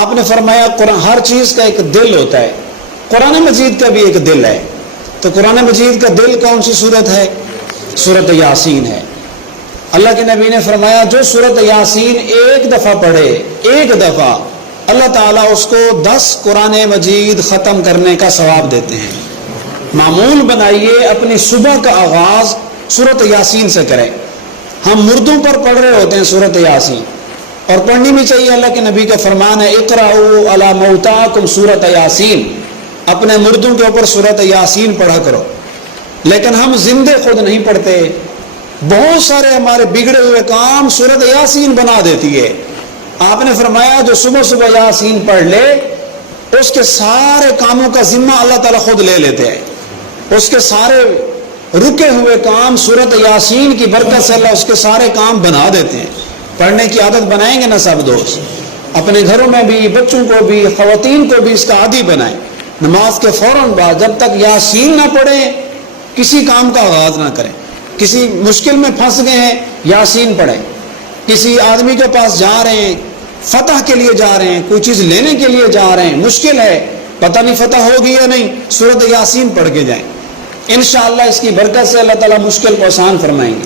آپ نے فرمایا قرآن ہر چیز کا ایک دل ہوتا ہے، قرآن مجید کا بھی ایک دل ہے. تو قرآن مجید کا دل کون سی سورت ہے؟ سورت یاسین ہے. اللہ کے نبی نے فرمایا جو سورت یاسین ایک دفعہ پڑھے، ایک دفعہ، اللہ تعالیٰ اس کو 10 قرآن مجید ختم کرنے کا ثواب دیتے ہیں. معمول بنائیے اپنی صبح کا آغاز سورت یاسین سے کریں. ہم مردوں پر پڑھ رہے ہوتے ہیں سورت یاسین، اور پڑھنی بھی چاہیے. اللہ کے نبی کا فرمان ہے اقرأوا علی موتاکم سورت یاسین، اپنے مردوں کے اوپر سورت یاسین پڑھا کرو. لیکن ہم زندے خود نہیں پڑھتے. بہت سارے ہمارے بگڑے ہوئے کام سورت یاسین بنا دیتی ہے. آپ نے فرمایا جو صبح صبح یاسین پڑھ لے اس کے سارے کاموں کا ذمہ اللہ تعالیٰ خود لے لیتے ہیں. اس کے سارے رکے ہوئے کام سورت یاسین کی برکت سے اللہ اس کے سارے کام بنا دیتے ہیں. پڑھنے کی عادت بنائیں گے نا سب دوست، اپنے گھروں میں بھی، بچوں کو بھی، خواتین کو بھی اس کا عادی بنائیں. نماز کے فوراً بعد جب تک یاسین نہ پڑھیں کسی کام کا آغاز نہ کریں. کسی مشکل میں پھنس گئے ہیں یاسین پڑھیں. کسی آدمی کے پاس جا رہے ہیں، فتح کے لیے جا رہے ہیں، کوئی چیز لینے کے لیے جا رہے ہیں، مشکل ہے، پتہ نہیں فتح ہوگی یا نہیں، سورت یاسین پڑھ کے جائیں. انشاءاللہ اس کی برکت سے اللہ تعالیٰ مشکل کو آسان فرمائیں گے.